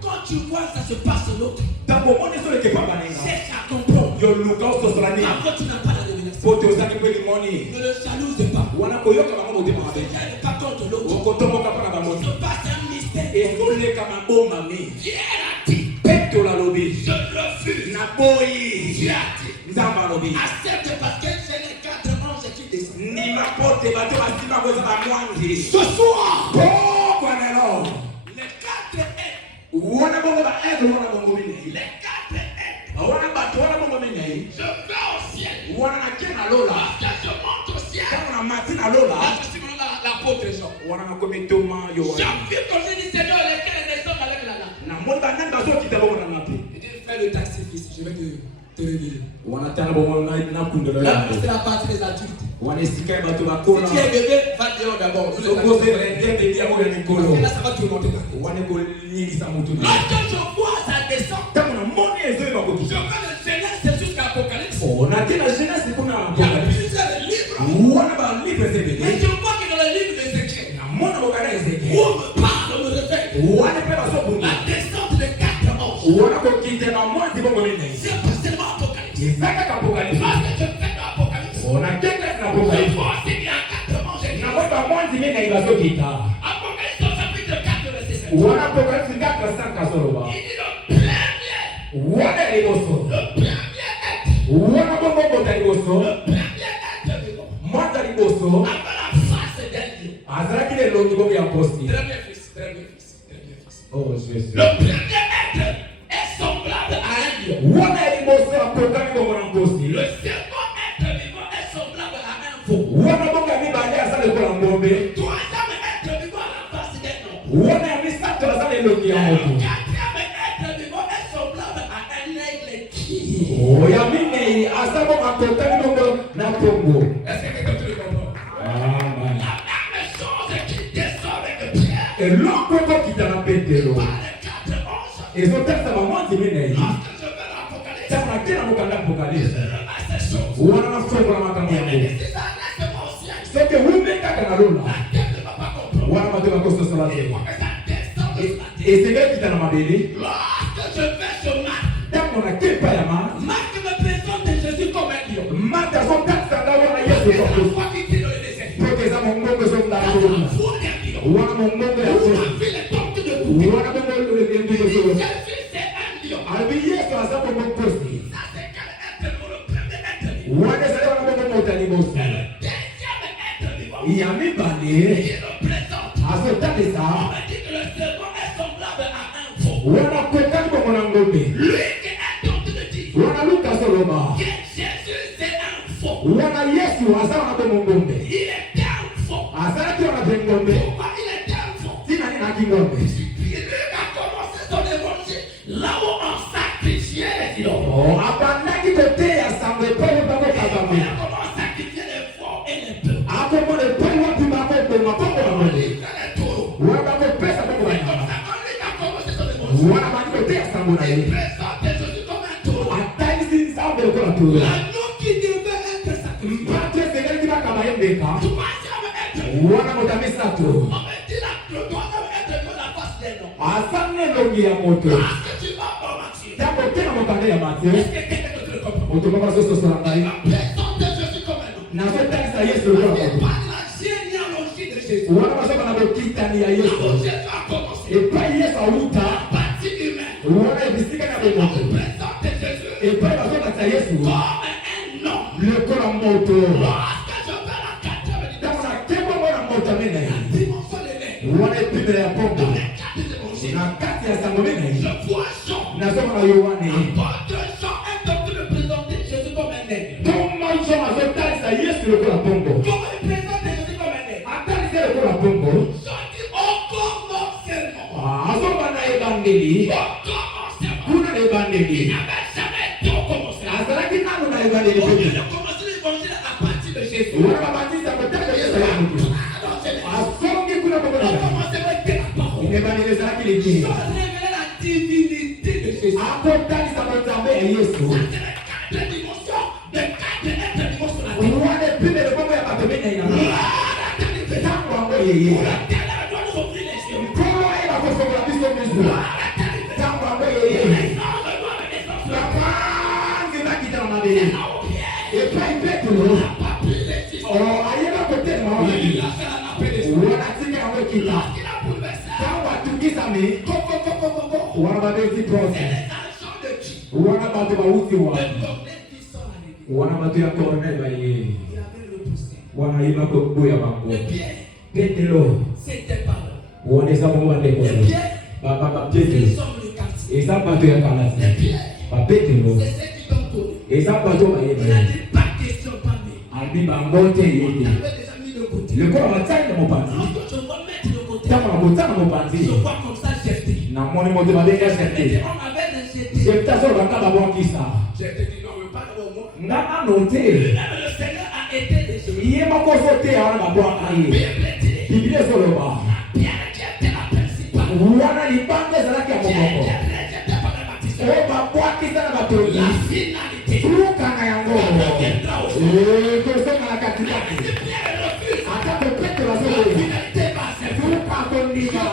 Quand tu vois ça se passe sur l'autre, cherche à comprendre. Quand tu n'as pas la révélation, ne le jalouse pas. Ne pas contre l'autre. Ce passe un mystère. Dieu a dit, je refuse. Dieu a dit, accepte parce que c'est les 4 anges qui descendent. Ce soir, les 4 êtres. Les 4 êtres. Je vais au ciel. Parce que je monte au ciel. L'apôtre Jean. J'ai vu comme je dis, Seigneur, lesquels descendent avec la lampe. Il dit, fais le taxi, fils, je vais te révéler. Là, c'est la partie des adultes. Si tu es bébé, va dehors d'abord. Parce que là, ça va te remonter. Lorsque je vois ça descend, je vais de Genèse jusqu'à Apocalypse. Il y a plusieurs livres. Mais je vois que dans le livre d'Ézéchiel, on me parle, on me révèle la descente de 4 anges. C'est partiellement Apocalypse. Parce que je fais dans Apocalypse. Je vois aussi qu'il y a 4 anges. Apocalypse au chapitre 4, verset 7. Il dit le premier. Le premier être. Avec la face d'un lion. Très bien, fils. Oh, Jésus. Le premier être est semblable à un lion. Le second être vivant est semblable à un veau. Le troisième être vivant à la face d'un homme. Le quatrième être vivant est semblable à un aigle qui. Est-ce que quelqu'un te le comprend? Amen. La même chose qui descend avec Pierre. Et l'autre qui t'a répété, Par les 4 anges. et son texte à maman qui mène. Lorsque je vais dans l'Apocalypse, je remarque ces choses. Et si ça reste mon ciel, la tête ne va pas comprendre. Il faut que ça descende sur la terre. Lorsque je vais sur Marc, Marc me présente Jésus comme un lion. La fois qu'il dit dans le désert, il y a un fou d'un lion. Où la ville est tombée de coups. Jésus, c'est un lion. Ça, c'est quel être pour le premier être vivant. Et le deuxième être vivant, il le présente. On me dit que le second est semblable à un veau. Lui qui est tombé de dire que Jésus c'est un faux. Il était un faux. Pourquoi il était un faux? Il lui a commencé son évangile là où on sacrifiait les idoles. Il a commencé à sacrifier les faux et les bœufs. On livrait les taureaux. C'est comme ça qu'on lui a commencé son évangile. Il présentait Jésus comme un taureau. L'agneau qui devait être sacrifié. Troisième être. On me dit le troisième être de la face des noms. Parce que tu vas au Matthieu. Est-ce que quelqu'un te le comprend? Il va présenter Jésus comme un homme. Il parle de la généalogie de Jésus. Wana masoma na bokita ni ya Yesu. Jésus a commencé. Et pas Yesu auta. Partie humaine. Wana ebisika na bomoto. Présente Jésus. Et pas basoma na Yesu. Comme un homme. Le kola moto. Lorsque je vais la quatrième Dans la kebo mona moto mena. dimension de l'air. Wana epime ya pombo. Dans les quatre évangiles. Na kati ya sango mena. Je vois Jean. Nasoma na Yohane. Apôtre Jean est en train de présenter Jésus comme un nègre. Comment Jean azotalisa Yesu le kola pombo. Comment il présente Jésus comme un nègre? Atalisa le kola pombo. Jean dit encore mon serment. Azoma na evangeli. Encore mon serment. Kuna na Il evangeli. n'avait jamais tout commencé. Azalaki nanu na evangeli. Il a commencé l'évangile à partir de Jésus. Wana babatisa kotaka Yesu ya mutu. Asongi kuna On pombo. commençait avec la parole. Evangeli ezalaki leki. Jean révélait la divinité de Jésus. Akotalisa nzambe ya Yesu. C'est les quatre dimensions de quatre êtres dimensionnels. Wana epime le pombo ya bato mena ina. Tango yango yeye. Nkolo ye bakosokola biso miso. Tango yango yeye. Napangi nakita na mabele. Epai Petro. Ayeba kotelema wana. Wana tika yango kita. Tango atungisami. Wana babezi prose. Wana bato bauti wana. Wana bato ya Cornel baye. Wana iba koboya bango. Petro. C'était pas Wana eza bongo bandeko. Ba Petro. Eza bato ya kalasi. Ba Petro. c'est ceux qui t'ont connu. Eza bato Il a bayeba. dit pas question parmi. Albi bango te Il yeye. avait déjà mis de côté. Le corps matani na mopanzi. Lorsque je vois mettre de côté, Tango na botana je mopanzi. vois comme ça jeter. Na moni moto babenga Et sete. on avait rejeté. Jepta so baka babwakisa. J'ai dit non, mais pas au moi. Nga anote. Même le Seigneur a été déchiré. Iye makoso te awana babwaka ye. Bible dit, Biblia ezoloba. Pierre qui était la principale. Wana libanga ezalaki ya Pierre mokoko. qui était rejeté par les baptisés. Oyo babwakisa na bato. La finalité. Fuluka na yango. Tosonga na katikati. Pierre refuse. Ata kopete basokola. La finalité va se faire. Fuluka kondima.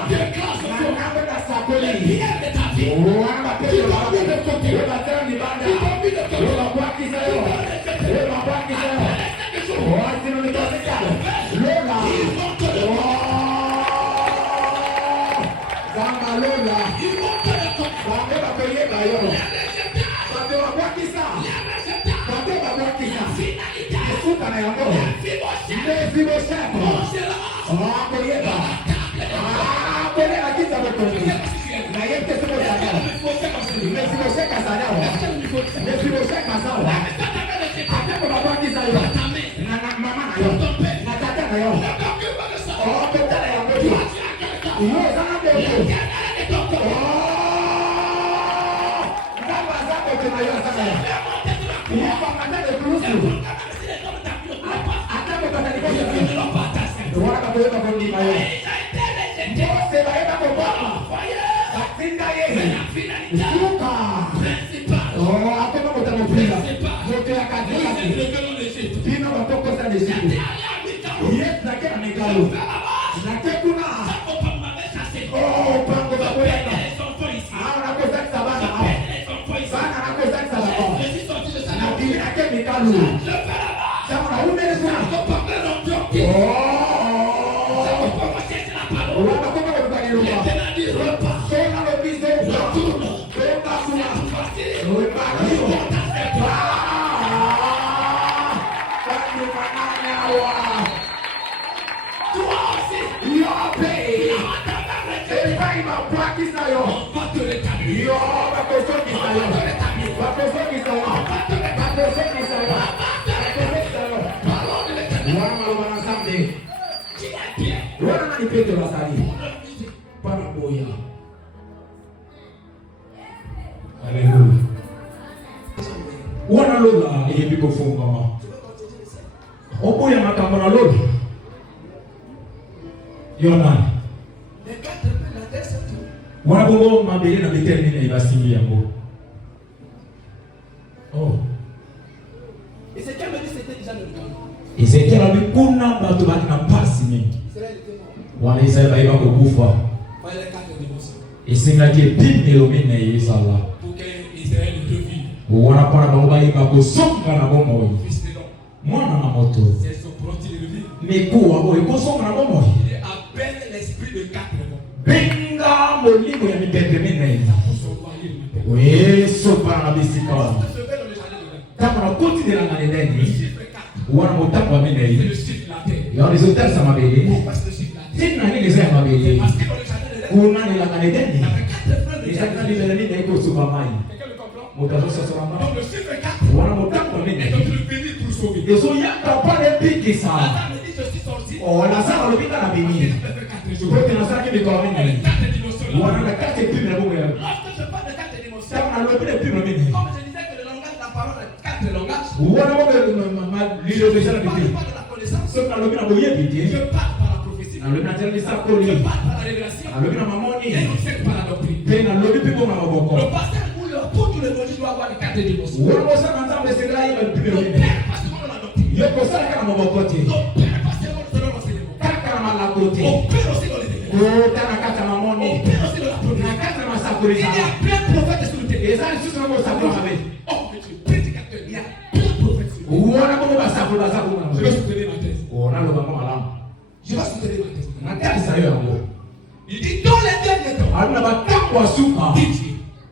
Na ngambo na sakoli. Pierre de ta vie. Wana bapete babwakisa. Oyo batela libanga. Oyo babwakisa yo. Oyo babwakisa yo. Oyo sino nikoseka. Lola. Zamba Lola. Bango bakoyeba yo. Bato babwakisa. Bato babwakisa. Esuka na yango. Ndezi boshako. Akoyeba. Akoyeba kisa bokonzi. Na ye te soko sana. Ndezi boshaka sana. Ndezi boshaka sana. Atako babwakisa yo. Na mama na yo. Na tata na yo. Tata na yango. Yo zana beko. Ndamba zako tena yo sana. Yapa matale kurusu. Atako katani kwa wana kapoeka kwa ndima yo. Mose baeba kwa baba. Katinda ye. Suka. Apema motamopila. Moto ya kadika. Pino batoko sa nesiku. Yes, nake na megalo. Nake kuna. Pango bakoyaka. Nakosa kisabana. Bana nakosa kisabana. Nakili nake megalo. Sama na umele kuna. Wanakoma kwa rupa. Sona lobizo. Penda kuna. Webaki. Kani manana wa. Yope. Ebai mabwakisa yo. Yo bakosokisa yo. Bakosokisa yo. Bakosokisa yo. Wana maloma na sambe. Wana nani Petro basali. Pana boya. Haleluya. Wana Lola eyebi kofunga ma. Oboya makambo na Lola. Yona. Wana bongo mabele na determine ibasimi yango. Oh. Et c'est qu'elle me dit c'était déjà le cas. Ezekiel abikuna bato baki na mpasi mingi. Wana Israeli baiba kokufa. Esengaki epimelo minei ezala. Pour que Israël revive. Wana mpona bango baiba kosonga na bomoi. Mwana na moto. C'est son projet de revivre. Mekuwa boye kosonga na bomoi. Il est appelle l'esprit de 4 mots. Benga molimo ya mitetemene. Oui, sopa bisika. Kama kuti de la ngalendeni. Wana motamba menei. Ya les hôtels ça mabeli. C'est nani les airs mabeli. Kuna ni la ngalendeni. Les acteurs de l'année n'éco sopa mai. Motazo ça sera pas. Donc le chiffre 4. Wana motamba menei. Pour sauver. Ils sont ya pas de piquer ça. Oh, la salle le bita la béni. Je crois que la salle qui me convient. Wana la carte est plus la bonne. Lorsque je parle de 4 dimensions, on a le plus comme je disais que le langage de la parole est 4 langages. Wana mo ma l'idée de la Bible. Ce qu'on a le bien envoyé pitié. Je parle par la prophétie. On le bien dire ça pour lui. Je parle par la révélation. On le bien maman ni. Et on sait par la doctrine. Mais on le plus bon maman boko. Le pasteur ou le pour tous les mots doit avoir les 4 dimensions. Wana mo ça ensemble c'est là il le plus le bien. Parce que on a la doctrine. Yo ko ça ka maman côté. La côté. On peut aussi dans les églises. Oh, dans la carte à maman. On peut aussi dans la prophétie. La carte à ma sacourée. Il y a plein de prophètes sur le terrain. Et ça, ils sont dans sa gloire avec. Oh, mais tu es prédicateur. Il y a plein de prophètes sur le terrain. On a comment va sacourée, la sacourée. Je vais soutenir ma thèse. On a le maman là. Je vais soutenir ma thèse. Ma thèse, ça y est, en gros. Il dit dans les derniers temps. Alors, on va pas quoi souka.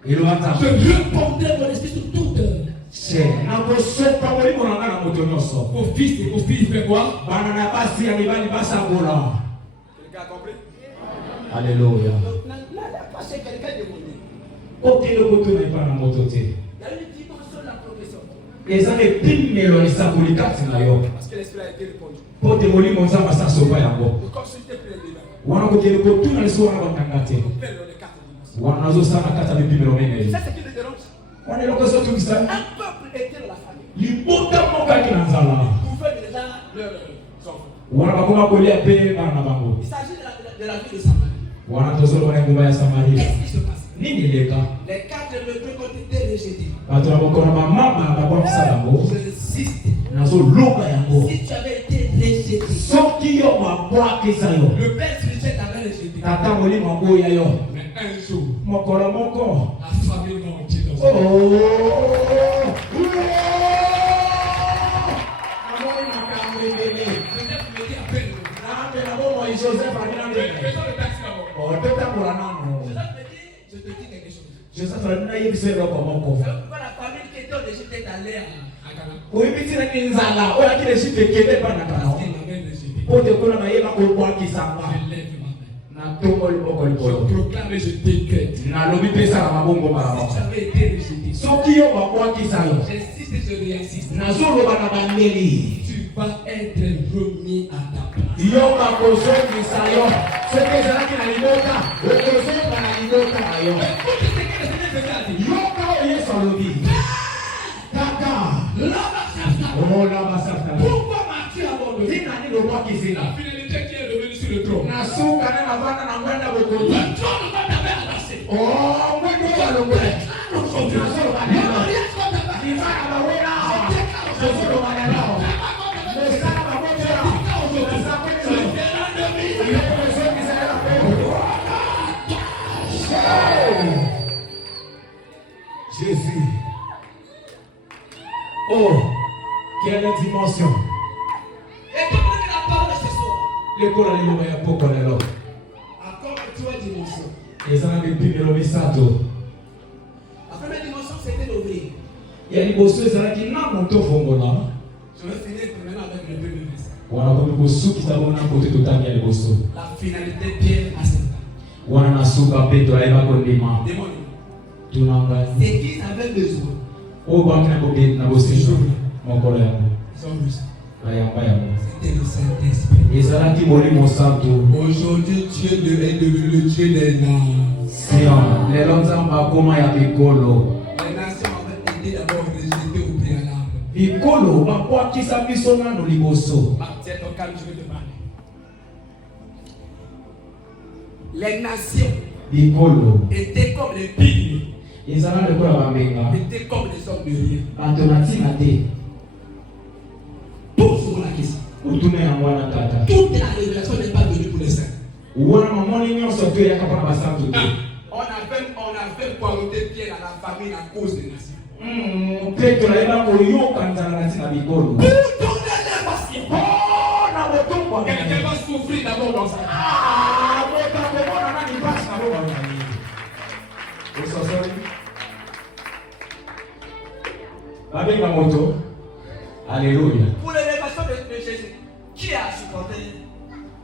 Il va t'en. Je répondrai mon esprit sur toute œuvre. C'est un sopa wali monanga na moto nyoso. Office fait quoi? Banana basi ya libani basa bola. Quelqu'un a compris? Alléluia. La passé quelqu'un de monde. OK le moto n'est pas na moto té. Il y a une dimension de la progression. Et ça ne pimelo ni sakolika tina yo. Parce que l'esprit a été répondu. Pour te moli monza basa sopa yango. Comme si tu étais plein de wana ko te ko tuna le so wana bakangate. Wana zo sana kata bipimelo mene. Ça c'est qui le dérange? On est là que ça tout ça. Un peuple était dans la famille. L'important mon gars qui n'a pas. Pour faire déjà leurs enfants. Voilà comment on a payé par la banque. Il s'agit de la ville de Samarie. Voilà tout ça on est à Samarie. Qu'est-ce qui se passe? Ni les cas. Les 4 lepreux ont été rejetés. Parce que on a maman ba ba ça d'abord. J'insiste. Nazo loka yango. Si tu avais été rejeté. Sauf qui yo ma bois qui ça yo. Le père spirituel t'avait rejeté. Tata moli mango ya yo. Mais un jour. Mon corps mon corps. La famille non. Oh! Je sais pas, il se la famille qui était rejetée dans l'air. Oui, mais c'est une zala. On a qui les chiffres qui étaient pas dans pour te connaître, il y a un qui s'en va. Je proclame et je décrète. Si tu avais été rejeté, j'insiste et je réinsiste. Tu vas être remis à ta place. Pourquoi m'as-tu abandonné? La finalité qui est revenue sur le trône. Le trône va t'avoir avancé. Oh, moi, je vais le voir. Jésus. Oh, quelle dimension. Et comme la parole ce soir. L'école à l'île, il y a beaucoup de l'eau. Encore 3 dimensions. Et ça n'a pas pu me lever ça tout. La première dimension, c'était l'ouvrir. Il y a des bosses qui n'ont pas de fonds. Je vais finir maintenant avec le premier verset. Voilà, comme les bosses qui sont à côté de ta vie, les bosses. La finalité, Pierre accepta. Voilà, na souka Pedro, elle va condamner. Démon. C'est qui avait besoin. Oh, bah, na bosse. Mon collègue. C'était le Saint-Esprit. Et ça qui volé mon santo. Aujourd'hui, Dieu est devenu le Dieu des nations. Les langues comment il y a des colos. Les nations avaient été d'abord rejetées au préalable. Les colos, pourquoi qui s'appuie sur nous les bossos? Tiens ton calme, je vais te parler. Les nations étaient comme les pygmées. Étaient comme les hommes de rien. Toujours la question. Toute la révélation n'est pas venue pour les saints. On avait pointé Pierre à la famille à cause des nations. Pour donner les passions. Quelqu'un va souffrir s'inscrit d'abord dans ça. Ah, mais quand on a une passe d'abord. Vous sortez. Avec la moto. Alléluia. Pour l'élévation de Jésus, qui a supporté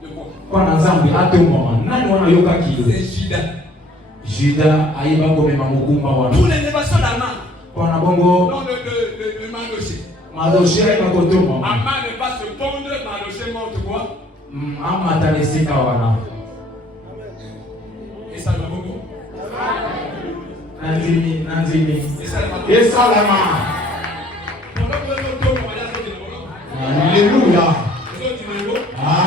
le quoi? Pendant Zambie, à tout moment, nani wana yoka kilo. C'est Judas. Judas aïba komema mukumba wana. Pour l'élévation d'Aman. Pendant bongo. Non, le Mardoché. Mardoché aïba kotomo. Aman ne pas se pondre, Mardoché monte quoi? Amata lesika wana. Et ça va beaucoup. Nanzini. Et ça va beaucoup. Et salama. Alléluia. Amen. Amen.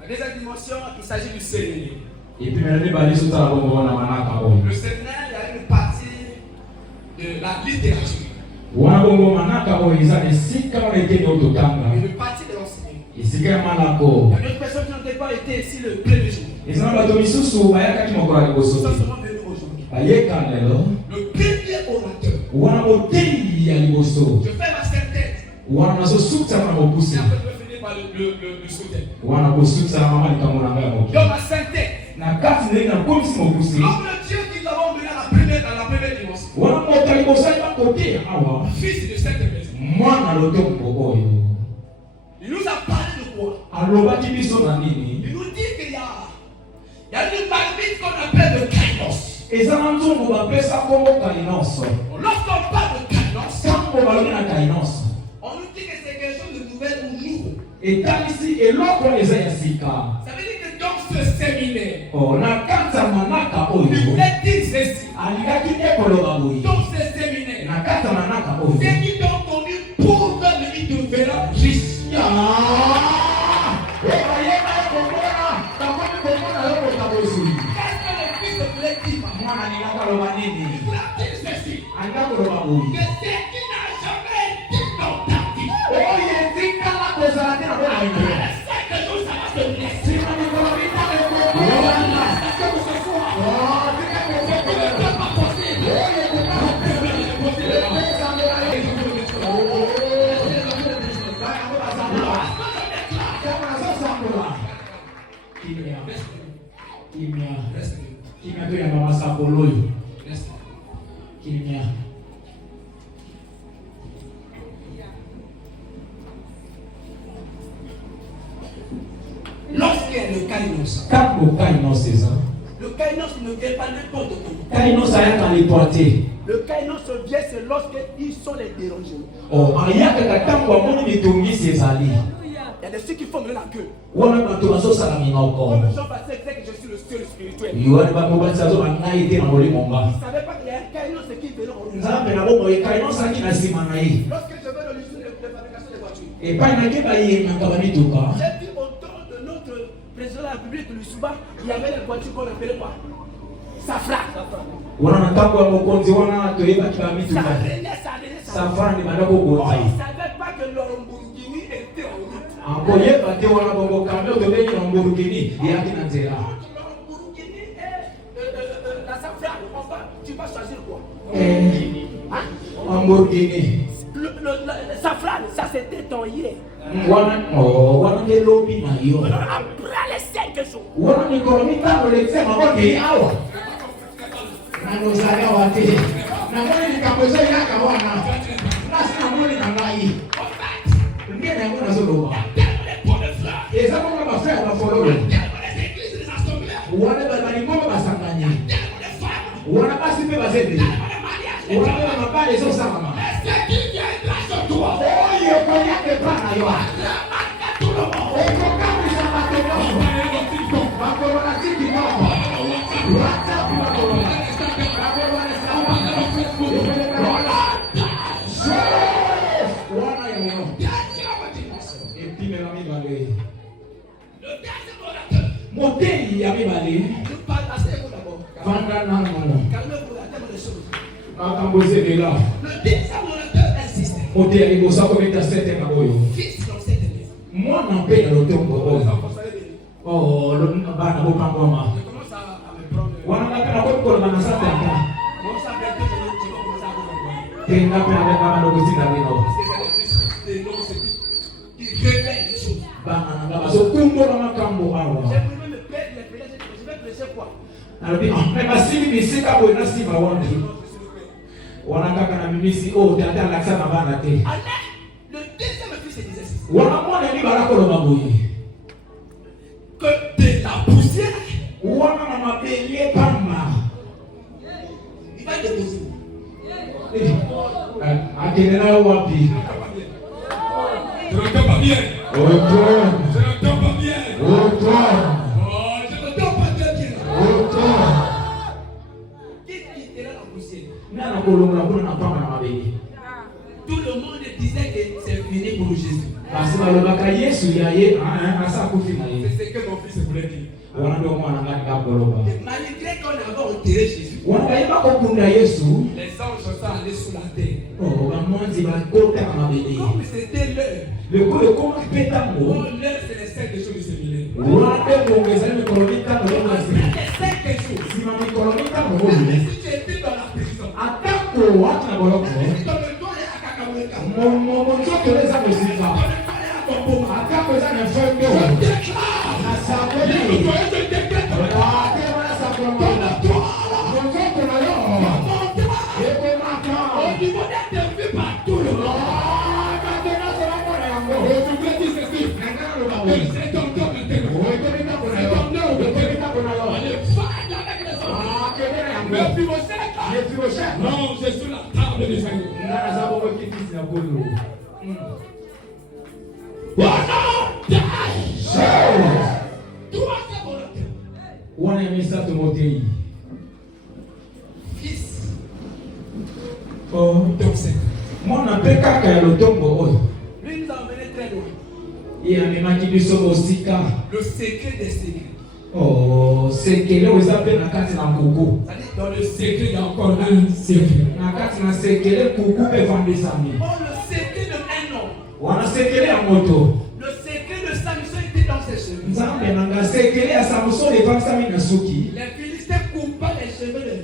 La deuxième dimension, il s'agit du séminaire. Et puis maintenant, le séminaire, il y a une partie de la littérature. Et une partie de l'enseignement. Il y a d'autres personnes qui n'ont pas été ici le premier jour. Ils sont seulement venus aujourd'hui. Le premier orateur. Je fais ma synthèse. Et après, je vais finir par le soutien. Dans ma synthèse. Comme le Dieu qui nous avons mené dans la première dimension. Fils de cette maison. Il nous a parlé de quoi? Il nous dit qu'il y a une marmite qu'on appelle le kainos. Lorsqu'on parle de kainos, on nous dit que c'est quelque chose de nouvel ou nouveau. Ça veut dire que dans ce séminaire, il voulait dire ceci. Dans ce séminaire, ceux qui t'ont connu pauvre, mais ils deviendront riches. Qu'est-ce que le Fils voulait dire? Il voulait dire ceci. Que ce qui n'a jamais été dans ta vie, que nous ça va se blesser. Kimia tu ya mama Sapoloyo. Kimia. Lorsqu'il y a le kainos, le kainos ne vient pas n'importe comment. Le kainos vient, c'est lorsqu'ils sont les dérangés. Il y a des ceux qui font de la queue. Comme Jean Baptiste disait que je suis le seul spirituel. Il ne savait pas qu'il y a un kainos qui venait en nous. Lorsque je vais dans l'usine de fabrication des voitures, j'ai vu autour de notre président de la République, le Souba, il y avait des voitures qu'on appelait quoi? Safran. Il ne savait pas que le Lamborghini était en route. Lamborghini et la Safran, enfin, tu vas choisir quoi? Lamborghini. Le Safran, ça c'était ton hier. Après les 5 jours. Le Fils dans cette maison. Moi, non, paye le temps pour vous. Oh, le bas n'a pas Je commence à me prendre. on a pas la bonne colonne dans sa tête. Bon, ça fait que je vais commencer à vous envoyer. T'es n'a pas la bonne colonne dans Parce que c'est des noms qui révèlent des choses. so kumbo na makambo awa. J'aimerais me perdre les pédages, je vais prêcher quoi? Alors, mais basili bisika boy na siba wandi. Wana kaka na mimisi oh tata laksa na bana te. Le deuxième fils se disait ceci. Wana mwana ni barako lo maboyi. Que de la poussière, Wana na mabele pamba. il va déposer. Akenela wapi? Je n'entends pas bien. Oh toi. Je n'entends pas bien. Oh toi. Oh, je n'entends pas bien. Oh toi. Qui quittera la poussière? Nana kolongola kuna na pamba na mabele. Tout le monde disait que c'est fini pour Jésus. Basi balobaka Yesu yaye asa kufi na ye. C'est ce que mon fils voulait dire. Wana ndio mwana ngani kaboloba. Malgré qu'on avait enterré Jésus, Wana kaiba kokunda Yesu. les anges sont allés sous la terre. Oh bamonzi bakota na mabele. Comme c'était l'heure. Le ko koma petango. Oh, l'heure, c'est les 5 jours du séminaire. Wana ndio ngeza ni kolomita ndo Après ngasi. les 5 jours, Sima ni kolomita ndo même ngasi. si tu étais dans la prison, Atako watu na boloko. si ton doigt est à Kakamweka, Mo nzoto leza mosifa. ton doigt est à Bambo, Atako za na fendo. je déclare, Na saboni. je déclare ton doigt, au niveau d'être vu par tout le monde. C'est ton temps maintenant. C'est ton heure de maintenant. On est fan avec les autres. Mais puis mon chef, non, je suis la table des amis. Troisième volonté. Wana misa tumotei. Fils, Oh, donc c'est. mwana pe kaka ya lotombo oyo. Lui nous a emmené très loin. Ye amemaki biso mosika. Le secret des secrets. Oh, sekele oyo eza mpe na kati na nkuku. C'est-à-dire, dans le secret, il y a encore un secret. Na kati na sekele kuku mpe efambisami. Oh, le secret de un homme. Wana sekele ya moto. Le secret de Samson était dans ses cheveux. Nzambe nanga sekele ya Samson efambisami na suki. Les Philistins coupaient les cheveux de.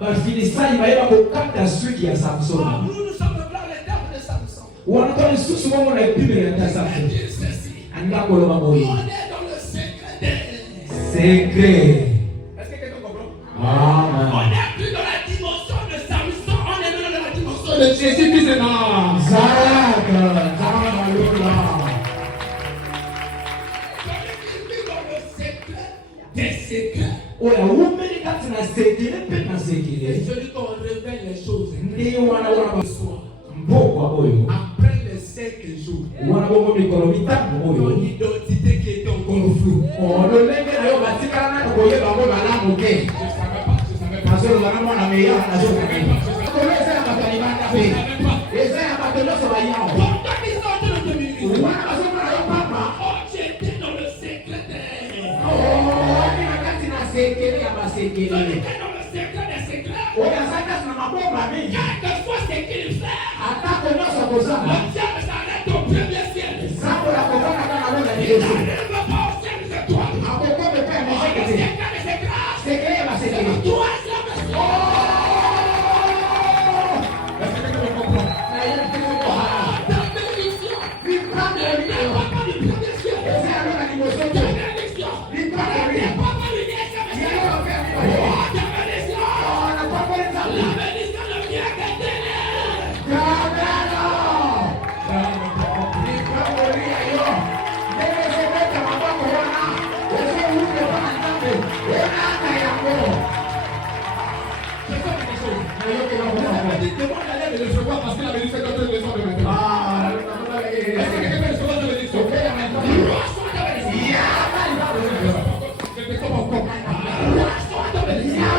Bafilisai bayeba kokata suki ya Oh, Samson. nous sommes blancs, les tables de Samson. Wana to lisusu bongo na epimelo ya Il Samson. dit ceci. Anga koloba boye. On est dans le secret des. Secret. Est-ce que quelqu'un comprend? On Amen. n'est plus dans la dimension de Samson, on est dans la dimension de Jésus qui est là. Zaraka, Zaraka. Celui qui vit dans le secret des secrets. Oya umeli kati na sekele mpe na C'est sekele. celui qu'on révèle les choses. Ndiye wana wana Le soir. mbokwa oyo. Après les 5 jours, Wana bongo mikolo mitano ton oyo. identité qui était encore floue. Lolenge na yo batikala na koyeba ngo malamu te. Je ne savais pas, je ne savais pas. Nazoloba na mwana meya nazoloba. Kolo eza ya bato ya libanda Je pe. ne savais pas. Eza ya bato nyonso bayao. Pendant qu'ils sont en train de m'église, Wana bazomona yo papa. oh, j'étais dans le secret des. Wani na kati na sekele ya basekele. J'étais dans le secret des secrets. Oya sasa na mabomba mingi. Quelquefois, c'est qu'il fait. Atako nyonso kozala. Le diable s'arrête au premier ciel. Zambo la kovaka na lona Il Yesu. n'arrive pas au ciel des étoiles. Akokome pe Oh, le mishike te. secret des secrets. Sekele ya C'est basekele. le troisième ciel. Est-ce que quelqu'un me comprend? Na ye mpenzi kohana. Ta bénédiction. Limpande Ne liyo. dépend pas du premier ciel. Eza ya lona liboso Ta te. bénédiction. Limpande Ne liyo. dépend pas du deuxième ciel. Yalo pe Oh, liyo. ta bénédiction. Na papa nzambe. La bénédiction ne vient que d'elle. Kamera. Limpande liyo. Ndenge ezobeta maboko wana. Ezowuke mpona nzambe. Enana yango. C'est ça quelque chose. Na yo ke Vous bakoma. avez dit, demande à l'aide de le recevoir parce qu'il a béni cette autre maison de maintenant. Ah, Est-ce que quelqu'un peut recevoir ta bénédiction? Reçois ta bénédiction. Je te comprends encore. Reçois ta bénédiction.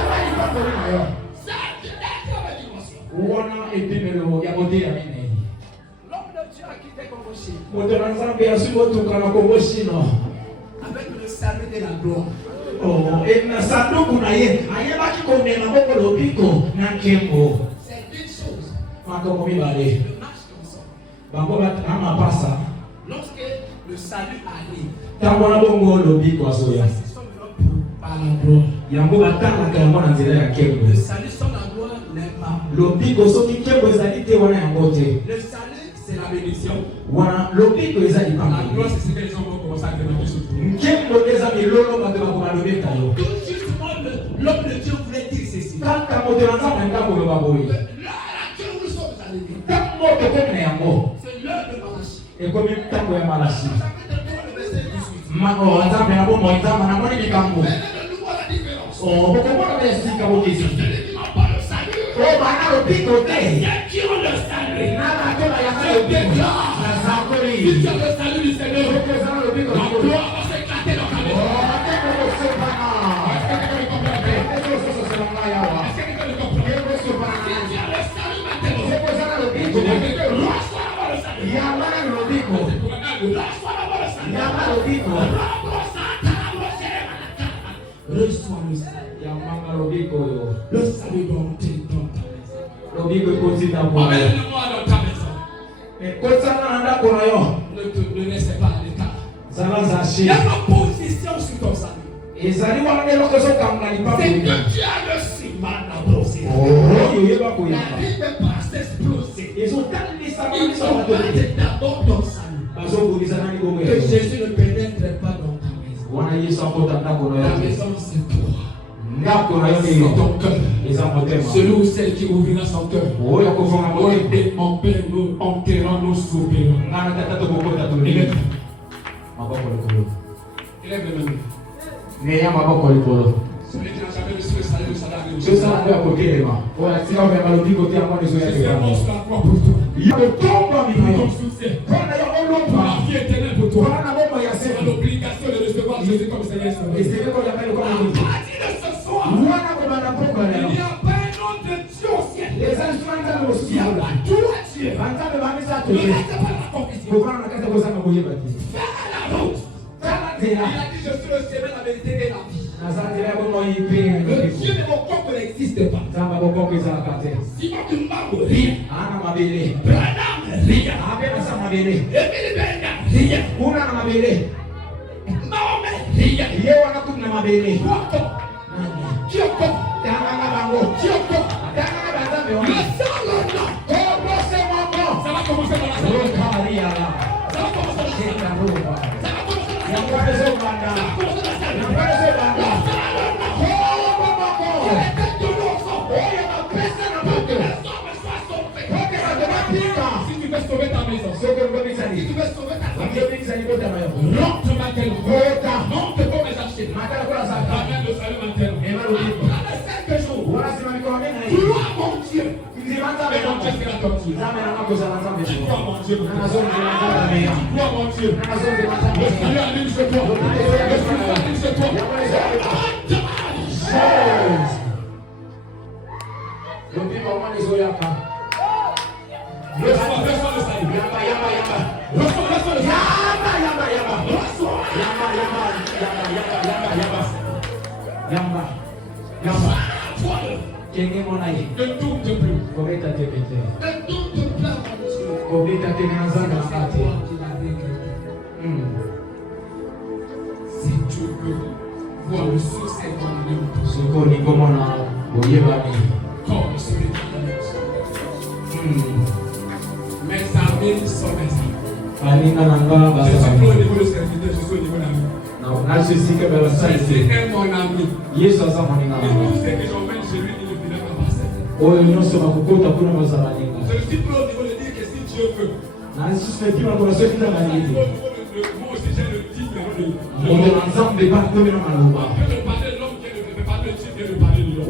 Ça, tu es dans la dimension. wana epimelo ya modele ya minene. L'homme de Dieu a quitté Congo Chine Moto na nzambe azwi motuka na Kongo Chino. avec le salut de la gloire. Na sanduku na ye ayebaki komema moko lobiko na nkembo C'est une chose. makambo mibale. Je marche comme ça. Lorsque le salut arrive, par la gloire. le salut sans la gloire n'est pas. Le salut, c'est la bénédiction. La gloire, c'est ce que les gens vont commencer à demander sur tout. Tout justement, l'homme de Dieu voulait dire ceci. Là, à laquelle nous sommes arrivés, c'est l'heure de Malachie. Reçois le salut. Le salut doit monter dans ta maison. Amène-le-moi dans ta maison. Ne te laissez pas à l'état. Il y a ma position sur ton salut. C'est que tu as le ciment d'abroser. La vie ne peut pas s'exploser. Il faut mettre d'abord ton salut. Que Jésus ne pénètre pas dans ta maison. La maison, c'est toi. C'est ton cœur. Celui ou celle qui ouvrira son cœur. Et mon Père, nous enterrons nos soupirs. Élève le même. Celui qui n'a jamais reçu le salut, le salut arrive. C'est un monstre à quoi pour toi. Pour ton succès. Pour la vie éternelle pour toi. C'est l'obligation de recevoir Jésus comme Seigneur. À partir de ce soir, il n'y a pas un nom de Dieu au ciel. Il n'y a pas tout à Dieu. Ne reste pas la confusion. Fais la route. Il a dit, je suis le chemin, la vérité et la vie. Le Dieu de mon corps n'existe pas. Simon de Mabo, rien. Branham, rien. Émile Bernard, rien. Mahomet, rien. Pourtant, Kyoko, Kyoko, le sang, le nom. Ça va commencer dans la salle. Ça va commencer dans la salle. Si tu veux sauver ta maison, si tu veux sauver ta famille, rentre maintenant, monte pour mes archives, ramène le salut maintenant. Dans les 5 jours, gloire mon Dieu. Mais mon Dieu sera ton Dieu. Gloire mon Dieu. Gloire mon Dieu. Le salut allume sur toi. Le salut allume sur toi. Reçois le salut. Reçois le salut. Ne doute plus. Ne doute pas, mon Dieu. Si tu veux voir le succès de ton ami, comme celui de mes amis sont mes amis. Je suis pas au niveau de serviteur, je suis au niveau d'ami. C'est mon ami. Et tout ce que j'emmène chez lui, il ne viendra pas passer. Je suis pas au niveau de dire que si Dieu veut. Moi aussi j'ai le titre de l'homme. Je peux parler de l'homme qui ne peut pas le titre et de parler de l'homme.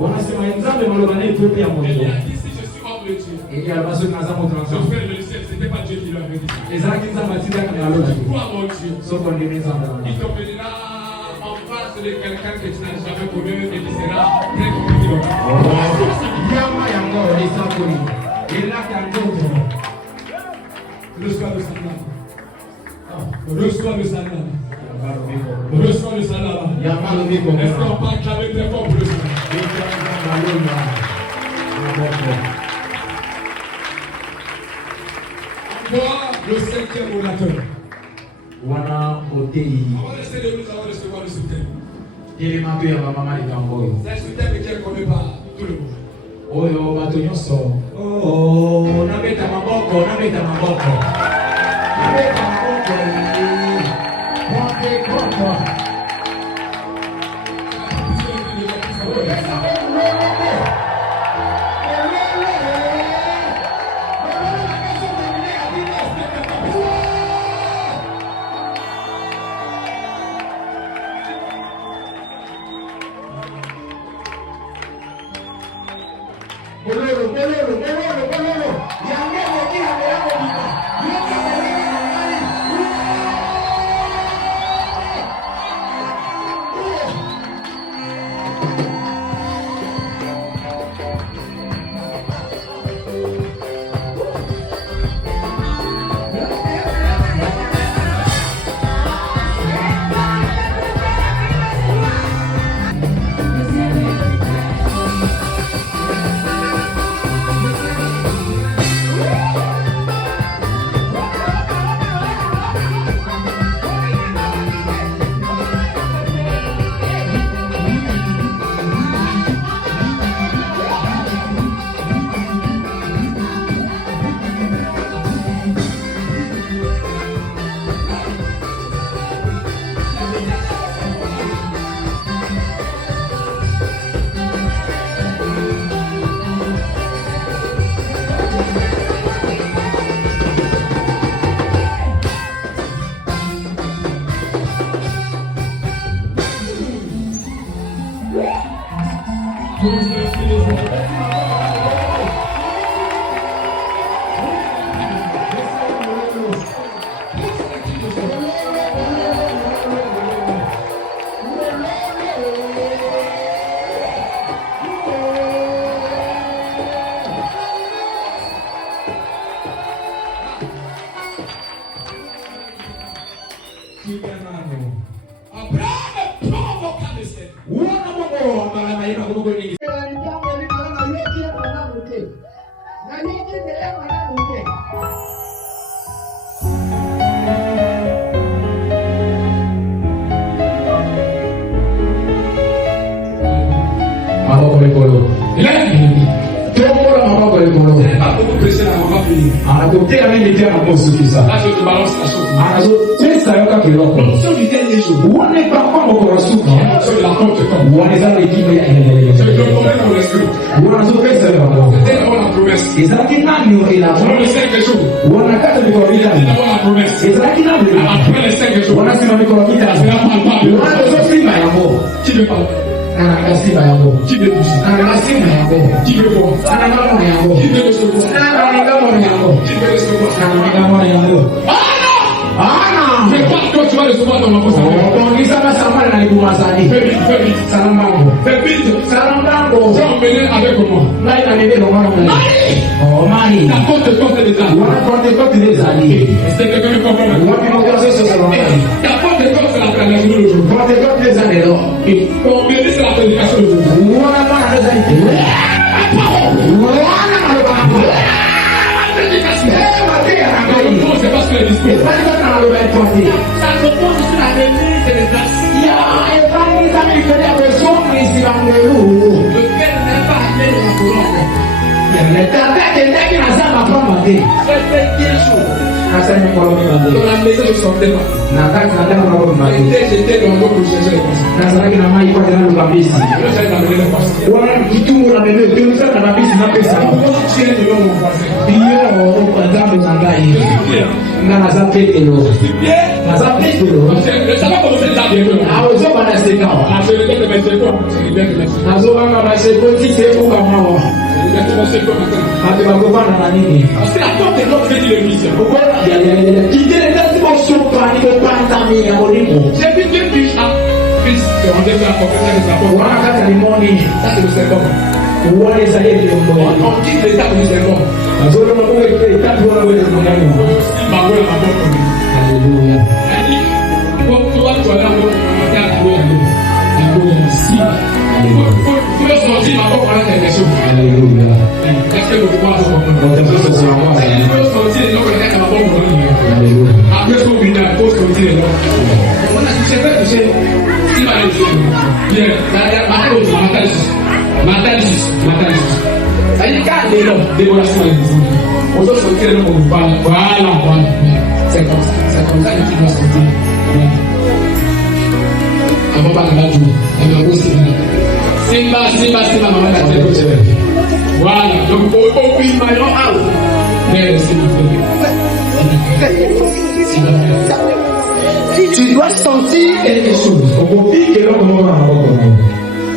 Et il a dit si je suis homme de Dieu. Je fais le ciel, ce n'était pas Dieu qui l'avait dit. Crois mon Dieu. Il t'emmènera en face de quelqu'un que tu n'as jamais connu et qui sera très compliqué. Reçois le salut. Reçois le salut. Reçois le salut. Est-ce qu'on peut acclamer très fort pour le salut? Encore. Le 5e orateur. Wana Otei. Avant de céder, nous allons recevoir le soutien. Élément ya mama likambo. C'est un soutien qui est connu par tout le monde. Oyo bato nyonso. Oh, nabeta maboko, nabeta maboko. Nabeta maboko. Mwake koko. Alléluia. Bien, ça y est, quand les hommes, dévoration les enfants, on doit sortir le mot, voilà. C'est comme ça qu'il doit sortir. Avant pas de la joue, elle va aussi. Simba, maman, la tête. Voilà, donc au pays maillot, mais tu dois sentir quelque chose.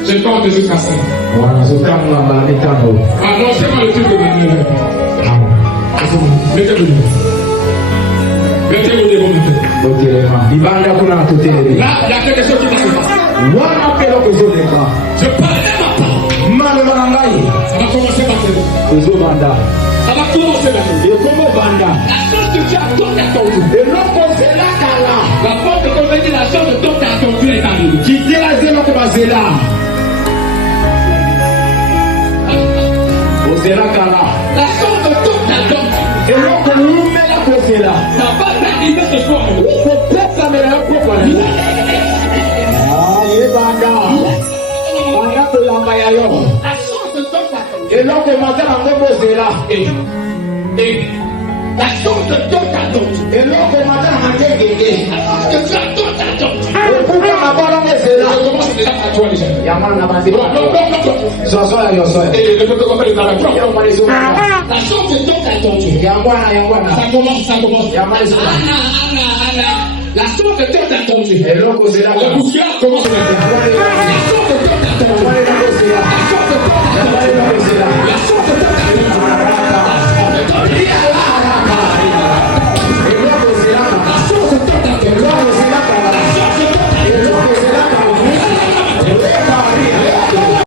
Je compte jusqu'à 5. Voilà, c'est comme la méthode. Ah non, c'est pas le truc de ma mère. Mettez-le. Mettez-le devant maintenant. Ok, il va aller pour la côté. Là, il y a quelque chose qui va se passer. Moi, je Je parle même pas. Ça va commencer maintenant. Ça va commencer maintenant. La chose que tu as tant attendu. La porte de convertir la chose de tant attendu est arrivée. Qui dit la zéro que va zéla? La chose de tant attendu. Et l'autre nous met la poser là. Ça va t'arriver ce soir. Peut-être ça me l'a propre. Ah, il est banga. Banga peut l'envoyer. La chose de tant attendu. Et l'autre matin, on va poser là. Et la chose de tant attendu. Et l'autre matin, on va gagner. La chose que tu as tant attendu. Pourquoi ma parole est là? Je commence déjà à toi déjà. Yaman n'a pas dit. Non. Sois Et le peuple commence le travail. La La chose de tant attendu. Yamwana. Ça commence. Yaman. Anna. La chose de tant attendu. Et l'autre, c'est là. Le poussière commence maintenant. La chose